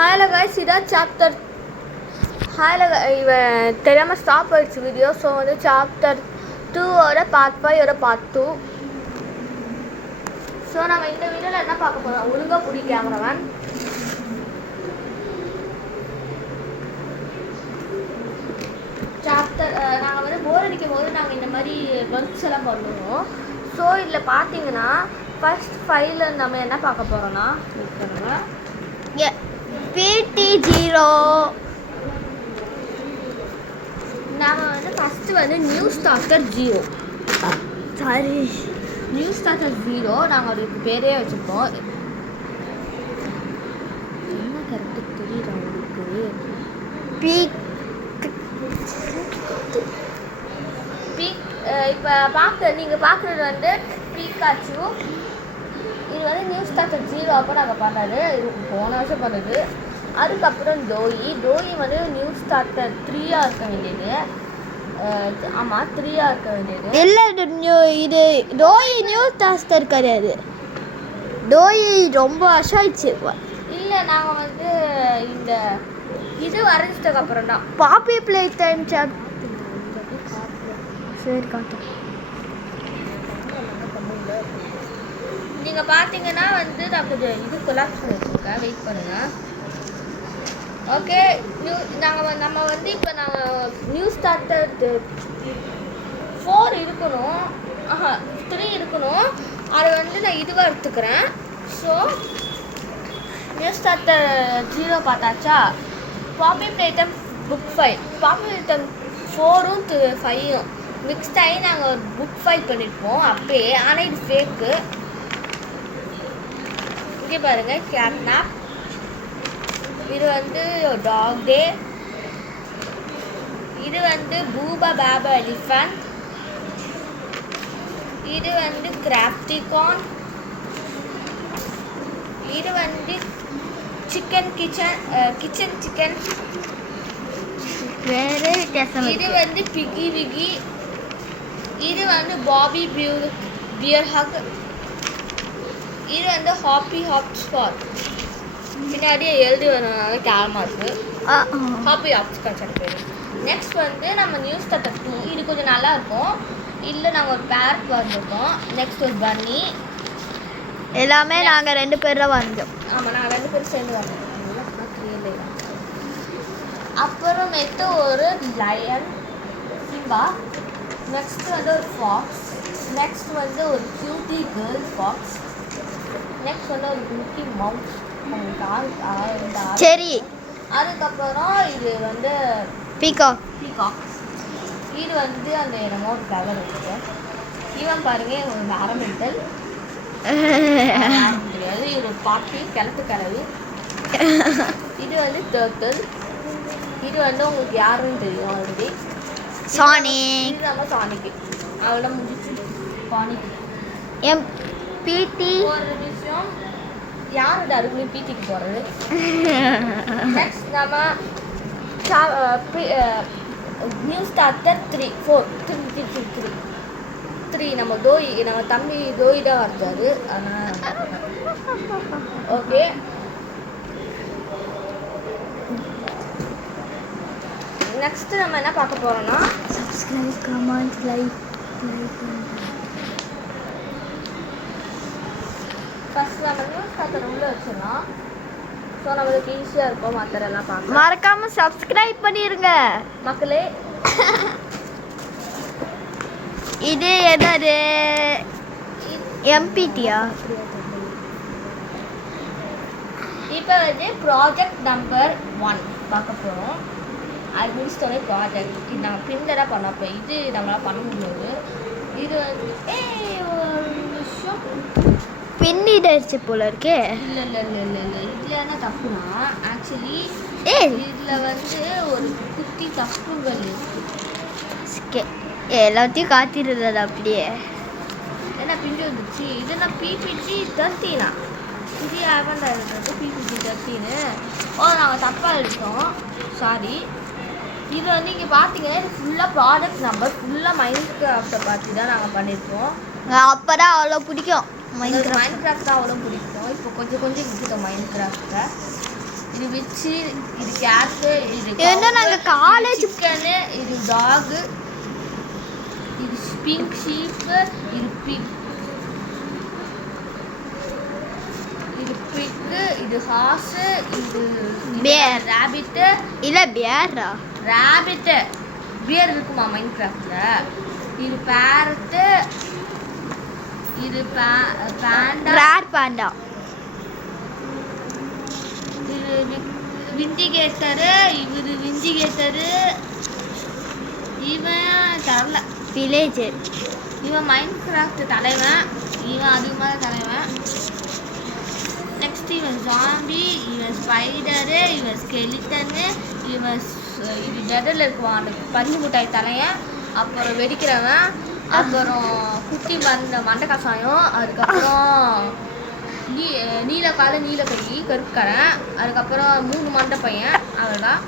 Hello guys, இதான் chapter. Hello, இவன் தெரியாமல் ஸ்டாப் ஆயிடுச்சு வீடியோ. ஸோ வந்து சாப்டர் 2ஓட பார்ட் 5ஓட பார்ட் 2. ஸோ நம்ம இந்த வீடியோவில் என்ன பார்க்க போகிறோம்? ஒழுங்காக புடி கேமராமேன். சாப்டர் நாங்கள் வந்து போர் அடிக்கும் போது நாங்கள் இந்த மாதிரி ஒர்க்ஸ் எல்லாம் பண்ணுவோம். ஸோ இதில் பார்த்தீங்கன்னா ஃபர்ஸ்ட் ஃபைவ்ல நம்ம என்ன பார்க்க போகிறோன்னா PT0. நாங்கள் வந்து ஃபஸ்ட்டு வந்து new starter 0. Sorry, new starter 0 நாங்கள் அதுக்கு பேரே வச்சுருக்கோம். என்ன கரெக்டு தெரியுது உங்களுக்கு? இப்போ நீங்கள் பார்க்குறது வந்து பீக்காச்சு. இது வந்து நியூ ஸ்டார்டர் 0 அப்போ நாங்கள் பண்ணது. இது போன வருஷம் பண்ணது. அதுக்கப்புறம் டோயி வந்து நியூ ஸ்டார்டர் 3ஆக இருக்க வேண்டியது. ஆமாம், 3ஆக இருக்க வேண்டியது. இல்லை, இது டோயி நியூ ஸ்டார்டர் கிடையாது. டோயி ரொம்ப வருஷம் ஆயிடுச்சு. இல்லை, நாங்கள் வந்து இந்த இது வரைஞ்சதுக்கு அப்புறம் தான் பாப்பி பிளே டைம் சாப். சரி, காட்டும். நீங்கள் பார்த்தீங்கன்னா வந்து நான் கொஞ்சம் இது கொலாப்ஸ் பண்ணியிருக்கேன். வெயிட் பண்ணுங்கள். ஓகே, நம்ம வந்து இப்போ நாங்கள் நியூ ஸ்டார்டர் 4 இருக்கணும். 3 இருக்கணும். அதை வந்து நான் இதுவாக எடுத்துக்கிறேன். So new starter 0 பார்த்தாச்சா? பாப்பி பிளேட்டம் புக் 5, பாப்பி பிளேட்டம் 4ம் 5ம் மிக்ஸ்ட் ஆகி நாங்கள் ஒரு புக் 5 பண்ணியிருப்போம் அப்பயே. ஆனால் இது ஃபேக்கு. இங்கே பாருங்கள், கேட்னாப். இது வந்து டாக் டே. இது வந்து பூபா பாபா எலிஃபண்ட். இது வந்து கிராஃப்டிகான். இது வந்து கிச்சன் சிக்கன். வேறு இது வந்து பிகி விகி. இது வந்து பாபி பியர் ஹக். இது வந்து ஹாப்பி ஹாப்ஸ்காட்ச். பின்னாடியே எழுதி வரனால கேரமா இருக்குது. ஹாப்பி ஹாப்ஸ்காட்ச் பேர். நெக்ஸ்ட் வந்து நம்ம நியூ ஸ்டார்டர் 2. இது கொஞ்சம் நல்லா இருக்கும். இல்லை, நாங்கள் ஒரு பேரட் வரைஞ்சிருக்கோம். நெக்ஸ்ட் ஒரு பன்னி. எல்லாமே நாங்கள் 2 பேர் தான் வரைஞ்சோம். ஆமாம், நாங்கள் 2 பேரும் சேர்ந்து வரைஞ்சோம். அப்புறமேட்டு ஒரு லயன் சிம்பா. நெக்ஸ்ட் வந்து ஒரு ஃபாக்ஸ். நெக்ஸ்ட் வந்து ஒரு கியூட்டி கேர்ள் ஃபாக்ஸ். நெக்ஸ்ட் வந்து ஒரு மிக்கி மவுஸ். சரி, அதுக்கப்புறம் இது வந்து பீகாக். இது வந்து அந்த ரிமோட் ஃப்ளவர் இருக்குது. இவன் பாருங்க, ஒரு ஆரம்பித்தல் தெரியாது. இது ஒரு பாட்டி கிழத்து கலவி. இது வந்து டர்ட்டில். இது வந்து உங்களுக்கு யாருன்னு தெரியும் ஆல்ரெடி, சானிக். இது நம்ம சானிக்கு. அவளோட முடிச்சு சானிக்கு. PT ஒரு விஷயம், யாரோட அருகுமே பிடிக்கு போகிறது. நெக்ஸ்ட் நம்ம நியூ ஸ்டார்டர் 3 நம்ம தம்பி டோய் தான் வரைஞ்சாரு. ஆனால் ஓகே, நெக்ஸ்ட் நம்ம என்ன பார்க்க போகிறோம்னா சப்ஸ்கிரைப், கமெண்ட், லைக். ஃபர்ஸ்ட் நம்ம நியூ ஸ்டார்டர் உள்ள வச்சிடலாம். ஸோ நம்மளுக்கு ஈஸியாக இருக்கும் மற்றெல்லாம் பார்க்க. மறக்காம சப்ஸ்கிரைப் பண்ணிருங்க மக்களே. இது என்னது? MPTயா? இப்போ வந்து ப்ராஜெக்ட் நம்பர் 1 பார்க்க போகிறோம். அது முடிச்சிட்டோடனே ப்ராஜெக்ட் இது நாங்கள் பின்னராக பண்ணப்போ இது நம்மளால் பண்ண முடியாது. இது வந்து ஒரு விஷயம் பின்னிடுச்சு போல இருக்கே. இல்லை இதில் என்ன தப்புனா, ஆக்சுவலி இதில் வந்து ஒரு குட்டி தப்புகள் இருக்குது. எல்லாத்தையும் காத்திடுறது அப்படியே. ஏன்னா பிஞ்சு வந்துச்சு. இது நான் PPT 13. இது ஆகண்டா இருக்கிறது PPT 13. நாங்கள் தப்பாக எடுத்தோம், சாரி. இது வந்து இங்கே பார்த்தீங்கன்னா இது ஃபுல்லாக ப்ராடக்ட் நம்பர், ஃபுல்லாக மைண்ட் கிராஃப்டை பார்த்து தான் நாங்கள் பண்ணியிருக்கோம். அப்போ தான் அவ்வளோ பிடிக்கும். மைண்ட் கிராஃப்ட் தான் அவ்வளோ பிடிக்கும். இப்போ கொஞ்சம் விட்டுட்டோம் மைண்ட் கிராஃப்டை. இது விச்சு, இது கேட்டு, இது என்ன நாங்க காலேஜ் சிக்கனு, இது டாகு, இது பிங்க் ஷீப்பு, இது பிக், இது பிக்கு, இது ஹார்ஸு, இது Bear. ரேபிட்டு, இல்ல பியரா ரேபிட்டு, பியர் இருக்குமா மைண்ட் கிராஃப்ட்ல, இது பேரட்டு, இது பேண்டா, ரேர் பாண்டா இது விண்டிகேட்டரு, இவரு விண்டிகேட்டரு, இவன் தரல, வில்லேஜர் இவன் மைண்ட் கிராஃப்ட் தலைவன், இவன் அதிகமாக தலைவன். நெக்ஸ்ட் இவன் ஜாம்பி, இவன் ஸ்பைடரு, இவன் ஸ்கெலிட்டனு, இவன் இது டெடல் இருக்குவான் அந்த பஞ்சு மிட்டாய் தலையன், அப்புறம் வெடிக்கிறவன், அப்புறம் குட்டி மண்டை கசாயம், அதுக்கப்புறம் நீலக்கால நீலக்கை கருப்புக்கரன், அதுக்கப்புறம் 3 மண்டை பையன், அவ்வளோதான்.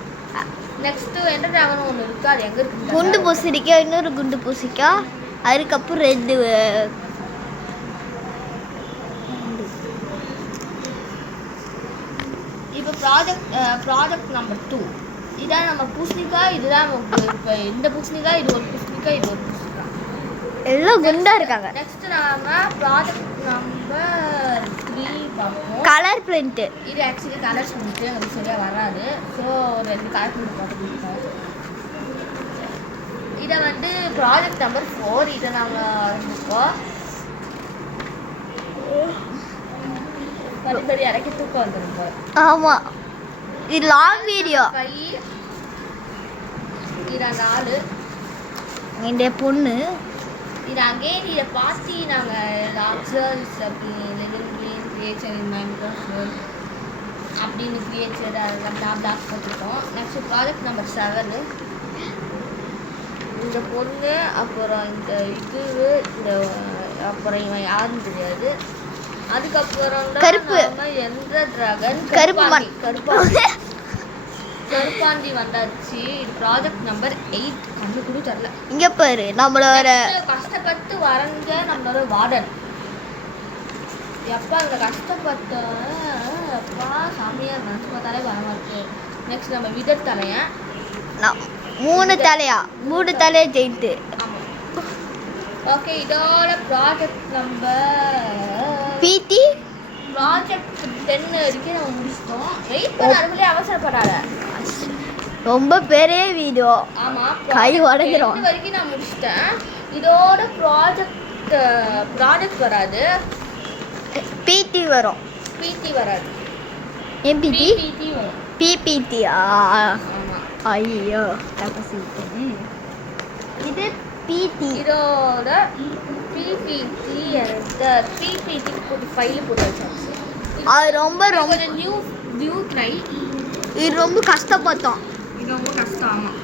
நெக்ஸ்ட்டு என்டர் ட்ராகன் ஒன்று இருக்குது, அது எங்கே இருக்குது? குண்டு பூசணிக்காய், இன்னொரு குண்டு பூசணிக்காய், அதுக்கப்புறம் 2 இப்போ ப்ராஜெக்ட் நம்பர் 2 இதான் நம்ம பூசணிக்காய், இதுதான் இப்போ இந்த பூசணிக்காய், இது ஒரு பூசணிக்காய், இது ஒரு பூசணிக்காய், எல்லாம் குண்டா இருக்காங்க. நெக்ஸ்ட் நாம ப்ராஜெக்ட் நம்பர் 3 பார்ப்போம். Colour print. இது ஆக்சுவலி கலர்ஸ் வந்துட்டு எனக்கு சரியா வராது, ஸோ 2 கலர் பிரிண்ட் பார்த்துருக்கோம். இதை வந்து ப்ராஜெக்ட் நம்பர் 4 இதை நாங்கள் ஆரம்பிப்போம். படி இறக்கி தூக்கம் வந்துருக்கோம். ஆமா, இது லாங் வீடியோ. இது 4 இந்த பொண்ணு இது அகெயின் இதை பார்த்து நாங்கள் லாப்ஸர்ஸ் கிரியேச்சர் அப்படின்னு கிரியேச்சர் அதெல்லாம் பிளாக் போட்டிருக்கோம். நெக்ஸ்ட் ப்ராஜெக்ட் நம்பர் 7 இந்த பொண்ணு, அப்புறம் இந்த இது, இந்த அப்புறம் இவன் யாருன்னு தெரியாது. அதுக்கப்புறம் கருப்பு எந்த டிராகன் கருப்பாண்டி வந்தாச்சு. ப்ராஜெக்ட் நம்பர் 8 கண்ணு கூட தெரியல. இங்க பாரு நம்மளோட கஷ்டப்பட்டு வரைஞ்ச நம்மளோட வார்டன். எப்பா அந்த கஷ்டப்பட்ட அப்பா சாமியா மனசு பார்த்தாலே வரமா இருக்கு. நெக்ஸ்ட் நம்ம விதர் தலையன் 3 தலையா ஜெயிட்டு. ஓகே, இதோட ப்ராஜெக்ட் நம்பர் பிடி ப்ராஜெக்ட் 10 வரைக்கும் நம்ம முடிச்சிட்டோம். வெயிட் பண்ணாருக்குள்ளே அவசரப்படாத, ரொம்ப பெரிய வீடியோ. ஆமா, கை உடைஞ்சிரும். 10 வரைக்கும் நான் முடிச்சிட்டேன். இதோட ப்ராஜெக்ட் வராது, பிடி வரும். பிடி வராது, எம்பிடி பிபிடி வரும். பிபிடி ஆமா, ஐயோ தப்பசிட்டேனே. இது பிடி. இதோட பிபிடி அந்த பிபிடி போட்டு ஃபைல் போட்டு வச்சாச்சு. அது ரொம்ப கொஞ்சம் நியூ ட்ரை. இது ரொம்ப கஷ்டப்பட்டோம். இது ரொம்ப கஷ்டம். ஆமாம்,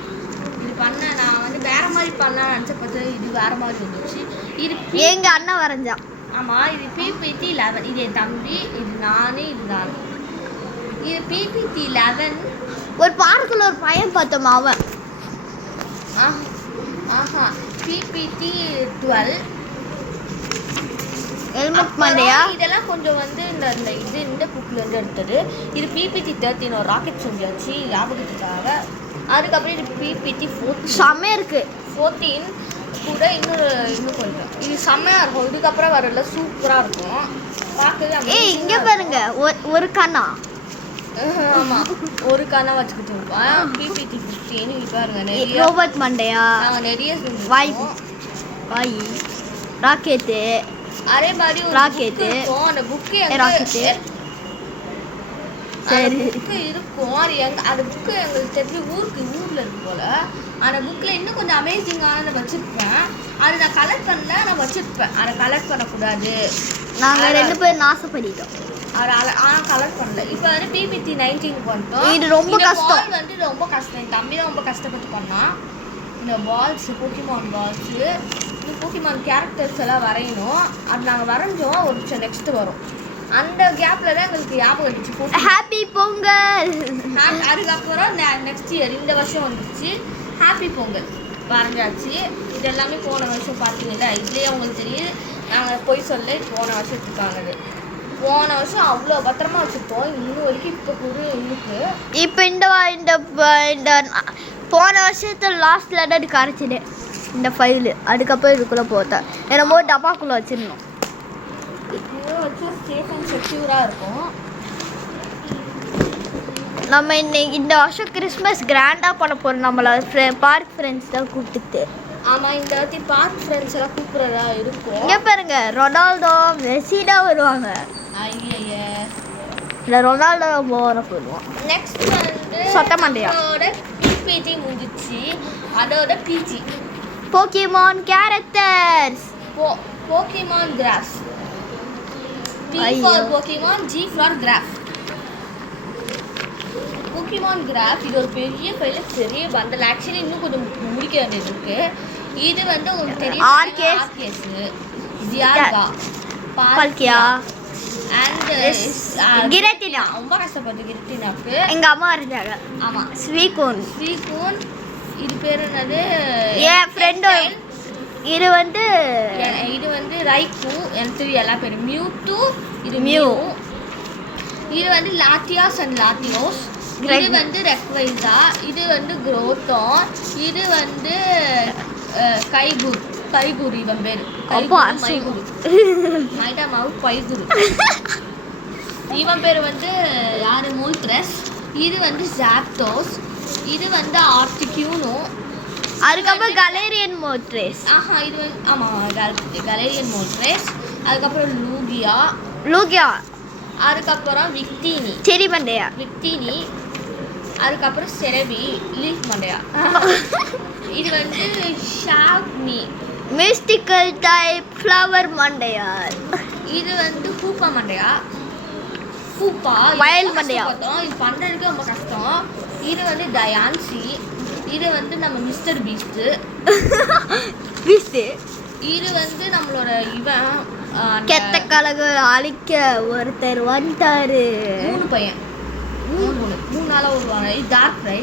இது பண்ண நான் வந்து வேற மாதிரி பண்ணலாம்னு நினச்ச பார்த்து இது வேற மாதிரி இருந்துச்சு. இது எங்க அண்ணன் வரைஞ்சான். ஆமாம், இது பிபிடி 11. இது என் தம்பி, இது நானே, இது நான். இது பிபிடி 11. ஒரு பார்க்கில் ஒரு பையன் பார்த்தோம் அவன். ஆஹா, பிபிடி 12. ஹெல்மெட் மண்டையா. இதெல்லாம் கொஞ்சம் வந்து இந்த புக்கில் இருந்து எடுத்தது. இது பிபிடி 13 ஒரு ராக்கெட் சொல்லியாச்சு ஞாபகத்துக்காக. அதுக்கப்புறம் இது பிபிடி 14 செம்மையா இருக்கு. 14 கூட இன்னும் கொஞ்சம் இது செம்மையாக இருக்கும். இதுக்கப்புறம் வரல சூப்பராக இருக்கும் பார்க்கவே. இங்க பாருங்க ஒரு கண்ணா. ஆமாம், ஒரு கண்ணா வச்சுக்கிட்டு இருப்போம். பிபிடி 15 பாருங்க, நிறைய ரோபோட் மண்டையா, நாங்கள் நிறைய வாய் ராக்கெட்டு, அதே மாதிரி ஒரு ராக்கெட்டு இருக்கும். அந்த புக்கு ராக்கெட்டு சரி புக்கு இருக்கும். அந்த புக்கு எங்களுக்கு தெரிஞ்சு ஊரில் இருக்கு போல். அந்த புக்கில் இன்னும் கொஞ்சம் அமேசிங்கான வச்சுருப்பேன். அது நான் கலெக்ட் பண்ணல, நான் வச்சுருப்பேன். அதை கலெக்ட் பண்ணக்கூடாது, நாங்கள் 2 பேரும் நாசப்படிட்டோம். ஆனால் கலெக்ட் பண்ணல. இப்போ வந்து பிபிடி 19 பண்ணிட்டோம். இது ரொம்ப கஷ்டம். வந்து ரொம்ப கஷ்டம். என் தம்பி தான் ரொம்ப கஷ்டப்பட்டு பண்ணான். இந்த பால்ஸு, போக்கிமான் பால்ஸு, இந்த போக்கிமான் கேரக்டர்ஸ் எல்லாம் வரையணும். அது நாங்கள் வரைஞ்சோம். ஒரு நிமிஷம் நெக்ஸ்ட்டு வரும். அந்த கேப்பில் தான் எங்களுக்கு ஞாபகம் வந்துச்சு ஹாப்பி பொங்கல். அதுக்கப்புறம் நெக்ஸ்ட் இயர் இந்த வருஷம் வந்துச்சு ஹாப்பி பொங்கல் வரைஞ்சாச்சு. இது எல்லாமே போன வருஷம் பார்த்தீங்கன்னா இதுலேயே உங்களுக்கு தெரியுது. நாங்கள் போய் சொல்ல போன வருஷத்துக்கு வாங்குது. போன வருஷம் அவ்வளோ பத்திரமா வச்சுருப்போம், இன்னும் வரைக்கும் இப்போ கூட இருக்கு. இப்போ இந்த போன வருஷத்துல லாஸ்ட் லெட்டர் கரைச்சிடு இந்த ஃபைலு. அதுக்கப்புறம் இதுக்குள்ளே போத்தேன் என்னமோ டப்பாக்குள்ளே வச்சிடணும். இதை வச்சா சேஃப் அண்ட் செக்யூராக இருக்கும். நம்ம இந்த வருஷம் கிறிஸ்மஸ் கிராண்டாக பண்ண போகிறோம். நம்மள பார்க் ஃப்ரெண்ட்ஸ் தான் கூப்பிட்டு. ஆமாம், இந்த வாட்டி பார்க் ஃப்ரெண்ட்ஸ் எல்லாம் கூப்பிட்றதா இருக்கும். இங்கே பாருங்க, ரொனால்டோ மெஸ்ஸி தான் வருவாங்க. ஐயா, இல்லை ரொனால்டோ போகிற போடுவோம். நெக்ஸ்ட் வந்து சொட்டமாண்டியா அதோட பிபிடி முடிஞ்சிச்சு. அதோட PG Pokemon characters, Pokemon graphs. P for Pokemon, G for graph. Pokemon graph இது ஒரு பெரிய ஃபைல், பெரிய பண்டல். ஆக்சுவலி இன்னும் கொஞ்சம் முடிக்க வேண்டியது இருக்கு. இது வந்து உங்களுக்கு தெரியும், ஆர்கேஸ், ஜியாகா, பால்கியா அண்ட் கிரட்டினா. ரொம்ப கஷ்டப்பட்டு கிரட்டினாக்கு எங்கள் அம்மா இருந்தாங்க. ஆமாம், ஸ்வீகூன். இது பேர் என்னது? என் ஃப்ரெண்டு. இது வந்து ரைக்கு. எனக்கு தெரியும் எல்லா பேரும். மியூட்டு, இது மியூ. இது வந்து லாட்டியாஸ் அண்ட் லாட்டியோஸ். இது வந்து ரெக்வைஸா. இது வந்து குரோத்தோன். இது வந்து கைகுரு. இவன் பேர் மைகுரு. மைடா மாவு பைகுரு. இவன் பேர் வந்து யாரு? மோல்த்ரஸ். இது வந்து ஜாப்டோஸ். இது வந்து ஆர்டிக்யூனோ. அதுக்கப்புறம் கலேரியன் மோல்ட்ரேஸ். இது வந்து ஆமாம், கலேரியன் மோல்ட்ரேஸ். அதுக்கப்புறம் லூகியா. அதுக்கப்புறம் விக்டினி. செரி மண்டையா. விக்டினி. அதுக்கப்புறம் செரபி, லீஃப் மண்டையா. இது வந்து ஷாக்மி, மிஸ்டிக்கல் டைப் ஃப்ளவர் மண்டையா. இது வந்து பூப்பா மண்டையா. பூப்பா வயல் மண்டையா. இது பண்ணுறதுக்கு ரொம்ப கஷ்டம். இது வந்து டயான்சி. இது வந்து நம்ம மிஸ்டர் பீஸ்ட். இது வந்து நம்மளோட இவன் கெட்ட கழகு அழிக்க ஒருத்தர் வந்தாரு. 3 பையன், 3 நாளாக வருவாங்க. இது டார்க் ஃப்ரை,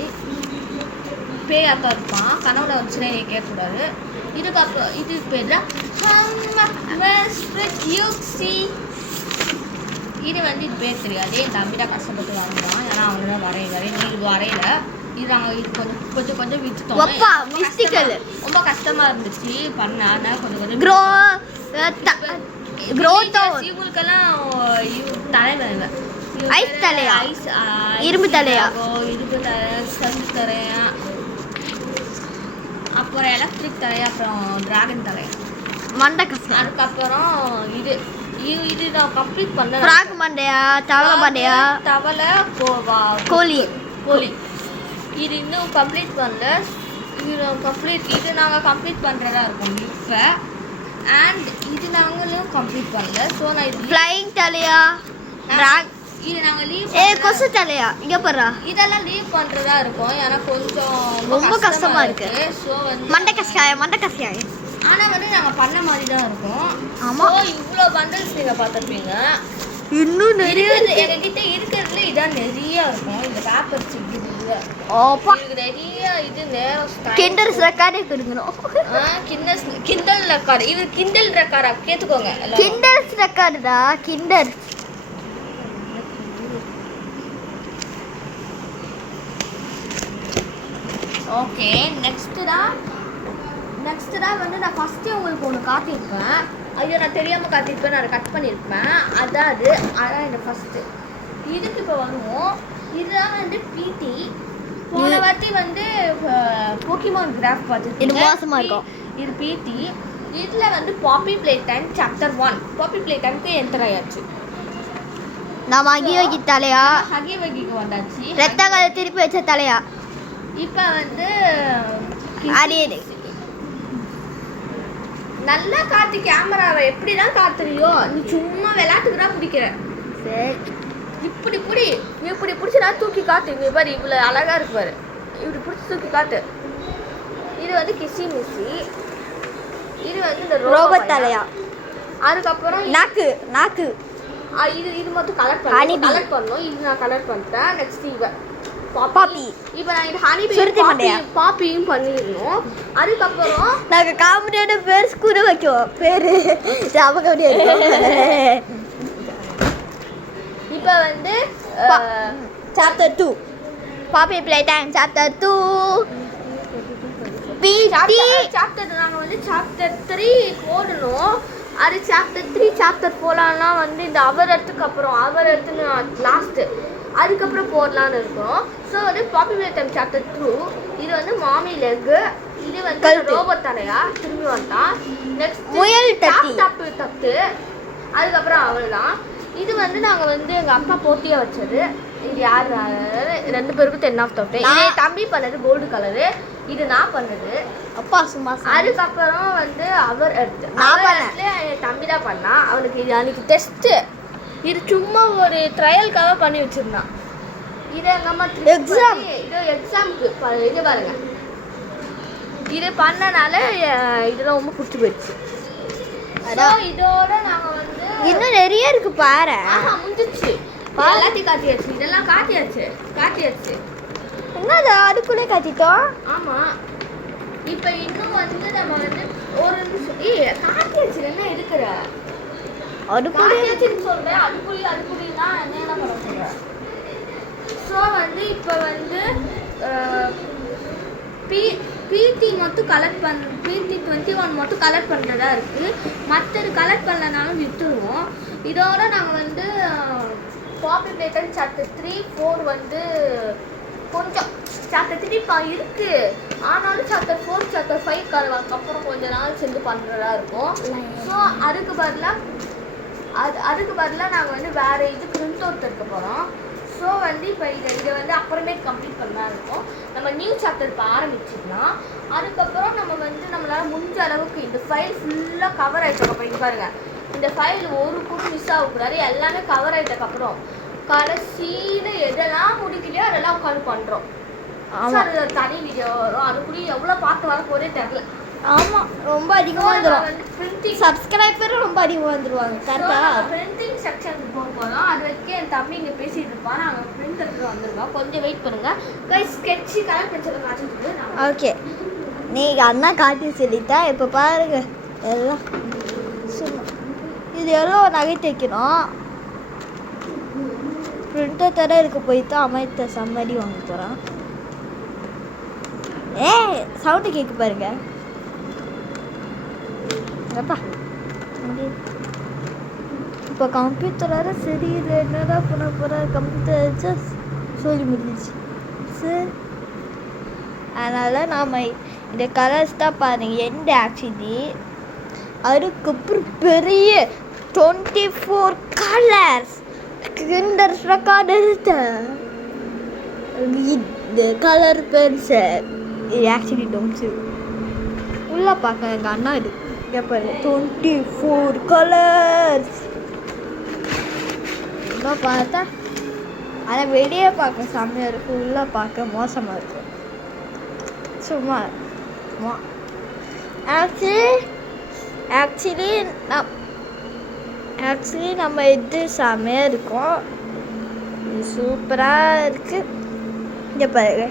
பேயாத்தான் இருப்பான். கனவுல வச்சுன்னா கேட்கக்கூடாது. இதுக்கப்புறம் இது பேர் தான் இது வந்து இது பேர் தெரியாது. என் தம்பி தான் கஷ்டப்பட்டு வாங்குவான், ஏன்னா அவங்க தான் இது வரையில. இது நாங்கள் இது கொஞ்சம் விற்றுட்டோம். ரொம்ப கஷ்டமாக இருந்துச்சு பண்ண. ஆனால் கொஞ்சம் இவங்களுக்கெல்லாம் தலைவன் ஐஸ் தலையா, இரும்பு தலையா, சங்கு தலையா, அப்புறம் எலக்ட்ரிக் தலையா, அப்புறம் டிராகன் தலையா, மண்டை கஷ்டம். அதுக்கப்புறம் இது நான் கம்ப்ளீட் பண்ண. ஃப்ராக் மண்டையா, தவளை மண்டையா, தவளை, கோழி. இது இன்னும் கம்ப்ளீட் பண்ணல. இது நாங்கள் கம்ப்ளீட் பண்ணுறதா இருக்கோம் இப்போ. அண்ட் இது நாங்களும் கம்ப்ளீட் பண்ணல. ஸோ நான் இது ஃப்ளைங் தலையா, இது நாங்கள் லீவ் கொசு தலையா. இங்கே பாரு, இதெல்லாம் லீவ் பண்ணுறதா இருக்கும், ஏன்னா கொஞ்சம் ரொம்ப கஷ்டமா இருக்கு. ஸோ வந்து மண்டை கஷ்டாயம். ஆனால் வந்து நாங்கள் பண்ண மாதிரி தான் இருக்கும். ஆமாம், இவ்வளோ பண்டல்ஸ் நீங்கள் பார்த்துருப்பீங்க. இன்னும் நிறைய எங்ககிட்ட இருக்கிறதுல இதான் நிறைய இருக்கும். இந்த பேப்பர் சிக்கிது நிறைய. இது நேரம் கிண்டல்ஸ் ரெக்கார்டே கொடுக்கணும். கிண்டல் ரெக்கார்டு. இது கிண்டல் ரெக்கார்டா கேட்டுக்கோங்க. Kindles ரெக்கார்டா, kindles. ஓகே, நெக்ஸ்ட் தான் வந்து நான் ஃபஸ்ட்டு உங்களுக்கு ஒன்று காட்டியிருப்பேன். ஐயோ, நான் தெரியாமல் காட்டியிருப்பேன், நான் கட் பண்ணியிருப்பேன். அதான் இந்த ஃபஸ்ட்டு. இதுக்கு இப்போ வருவோம். இதுதான் வந்து பிடி. போன வாட்டி வந்து போக்கிமான் கிராஃப் பார்த்துட்டு இது மோசமாக இருக்கும். இது பிடி. இதில் வந்து பாப்பி பிளே டைம் சாப்டர் 1. பாப்பி பிளே டைமுக்கு என்டர் ஆயாச்சு. நான் ஹகிவகி தலையா, ஹகிவகிக்கு வந்தாச்சு. ரத்தங்களை திருப்பி வச்ச தலையா. இப்போ வந்து அதே நல்லா காத்து. கேமராவை எப்படி தான் காத்துறியோ, நீ சும்மா விளையாட்டுக்கு தான் பிடிக்கிற. சரி, இப்படி பிடிச்சி நான் தூக்கி காட்டு. இங்கே பாரு, இவ்வளோ அழகாக இருக்கு பாரு. இப்படி பிடிச்சி தூக்கி காட்டு. இது வந்து கிசி மிஸ்ஸி. இது வந்து இந்த ரோபோட் தலையா. அதுக்கப்புறம் நாக்கு இது மட்டும் கலர் பண்ணணும். இது நான் கலர் பண்ணிட்டேன். நெக்ஸ்ட் பாப்பி. இப்போ நான் இது ஹனி பாப்பியும் பண்ணிடணும். அதுக்கப்புறம் நாங்கள் காமெடியான பேர் கூட வைக்குவோம். பேர் ஞாபகம் இப்போ வந்து சாப்டர் 2 பாப்பி ப்ளே டைம் சாப்டர் 2 பிடி சாப்டர் நாங்கள் வந்து சாப்டர் 3 போடணும். அது சாப்டர் 3 சாப்டர் போகலான்னா வந்து இந்த அவர் எடுத்துன்னு லாஸ்ட்டு அதுக்கப்புறம் போடலான்னு இருக்கோம். ஸோ வந்து பாப்பி ப்ளே டைம் சாப்டர் 2 இது வந்து மாமி லெக்கு, இது வந்து ரோபோட் தலையா திரும்பி வந்தான். நெக்ஸ்ட் முயல் தட்டு அதுக்கப்புறம் அவ்வளோதான். இது வந்து நாங்கள் வந்து எங்கள் அப்பா போட்டியாக வச்சது. இது யார் 2 பேருக்கும் 10 ஆஃப் 10. இது தம்பி பண்ணது கோல்டு கலரு, இது நான் பண்ணது. அப்பா சும்மா அதுக்கப்புறம் வந்து அவர் எடுத்து என் தம்பி தான் பண்ணான். அவனுக்கு இது அன்றைக்கி டெஸ்ட்டு, இது சும்மா ஒரு ட்ரையலுக்காக பண்ணி வச்சுருந்தான். இது எங்கள் அம்மா எக்ஸாம் இது எக்ஸாமுக்கு இது பாருங்க. இது பண்ணனால இதெல்லாம் ரொம்ப பிடிச்சி போயிடுச்சு. இதோட நாங்கள் வந்து இன்னும் நிறைய இருக்கு பாரு. முடிஞ்சிச்சு, எல்லாத்தையும் காட்டியாச்சு. இதெல்லாம் காட்டியாச்சு. என்னது அதுக்குள்ளே காட்டிட்டோம்? ஆமாம். இப்போ இன்னும் வந்து நம்ம வந்து ஒரு நிமிஷம் காட்டியாச்சு. என்ன இருக்கிற காட்டியாச்சுன்னு சொல்கிறேன். அதுக்குள்ளேனா என்ன பண்ண சொல்கிறேன். ஸோ வந்து இப்போ வந்து பிடி மட்டும் கலெக்ட் பிடி 21 மட்டும் கலெக்ட் பண்ணுறதா இருக்குது. மற்றது கலெக்ட் பண்ணலனாலும் விட்டுருவோம். இதோட நாங்கள் வந்து பாப்பி ப்ளே டைம் சாப்டர் 3, 4 வந்து கொஞ்சம் சாப்டர் 3 இருக்குது. ஆனாலும் சாப்டர் 4, சாப்டர் 5 அதுக்கப்புறம் கொஞ்ச நாள் சேர்ந்து பண்ணுறதா இருக்கும். ஸோ அதுக்கு பதிலாக நாங்கள் வந்து வேறு இது பிரிண்ட் அவுட் எடுக்க போகிறோம். ஸோ வந்து இப்போ இதை வந்து அப்புறமேட்டு கம்ப்ளீட் பண்ணலாம் இருக்கும். நம்ம நியூ சாப்டர் இப்போ ஆரம்பிச்சிடலாம். அதுக்கப்புறம் நம்ம வந்து நம்மளால் முடிஞ்ச அளவுக்கு இந்த ஃபைல் ஃபுல்லாக கவர் ஆகிட்டக்கப்புறம் இது பாருங்கள், இந்த ஃபைல் ஒரு கூட மிஸ் ஆகக்கூடாது. எல்லாமே கவர் ஆகிட்டக்கப்புறம் கடைசியில் எதெல்லாம் முடிக்கலையோ அதெல்லாம் உட்காந்து பண்ணுறோம். அது ஒரு தனி வீடியோ வரும். அதுக்குள்ளே எவ்வளோ பார்த்து வர போதே தெரில. ஆமாம், ரொம்ப அதிகமாக வந்துடும். பிரிண்டிங் சப்ஸ்கிரைபரும் ரொம்ப அதிகமாக வந்துடுவாங்க. கரெக்டாக பிரிண்டிங் செக்ஷனுக்கு போக போகிறோம். அது வரைக்கும் என் தம்பி இங்கே பேசிகிட்டு இருப்பான். நாங்கள் பிரிண்ட் எடுத்துகிட்டு வந்துடுவோம். கொஞ்சம் வெயிட் பண்ணுங்கள். ஸ்கெட்சு கலர் பென்சில் காட்டிட்டு. ஓகே, நீங்கள் அண்ணா காட்டி சொல்லித்தான். இப்போ பாருங்க எல்லாம் சும்மா இது எல்லாம் நகைட்டு வைக்கணும். பிரிண்டர் தர இருக்க போய் தான் அமைத்த சம்மடி வாங்க போகிறான். சவுண்டு கேட்க பாருங்க. அப்பா இப்போ கம்ப்யூட்டராக சரியில்லை, என்னதான் பண்ண போகிற கம்ப்யூட்டர் வச்சா சொல்லி முடிஞ்சிச்சு. சரி, அதனால் நாம் இந்த கலர்ஸ் தான் பாருங்கள். எந்த ஆக்சுவலி அதுக்கப்புறம் பெரிய 24 கலர்ஸ் கிண்டர் ரெக்கார்ட் எடுத்தேன். இந்த கலர் பென்சில் இது ஆக்சுவலி டோன்ட்ஸு உள்ளே பார்க்க எங்கள் அண்ணா இது எப்போ 24 கலர்ஸ் உள்ளே பார்த்தா ஆனால் வெளியே பார்க்க செம்மையாக இருக்கும், உள்ளே பார்க்க மோசமாக இருக்கும். சும்மா ஆக்சுவலி நம்ம இது செம்மையாக இருக்கும், சூப்பராக இருக்குது. இங்கே பாருங்க,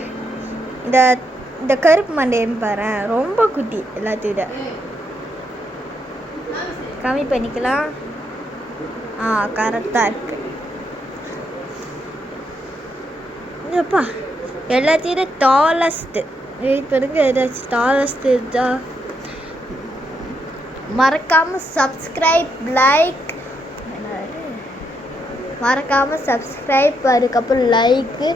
இந்த கருப்பு மண்டையன்னு பாரு, ரொம்ப குட்டி. எல்லாத்தையும் விட கம்மி பண்ணிக்கலாம். கரெக்டாக இருக்கு. எப்பா எல்லாத்தையும் டாலஸ்ட்டு வெயிட் பண்ணுங்க. ஏதாச்சும் டாலஸ்ட்டு இருக்கா? மறக்காமல் சப்ஸ்கிரைப், லைக், மறக்காமல் சப்ஸ்கிரைப், அதுக்கப்புறம் லைக்கு,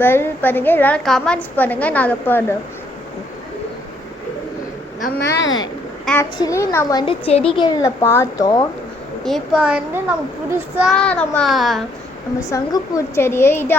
பெல் பண்ணுங்கள். இல்லைனா கமெண்ட்ஸ் பண்ணுங்கள். நாங்கள் பண்ணுறோம். நம்ம வந்து செடிகளில் பார்த்தோம். இப்போ வந்து நம்ம புதுசாக நம்ம சங்குப்பூ செடியை இது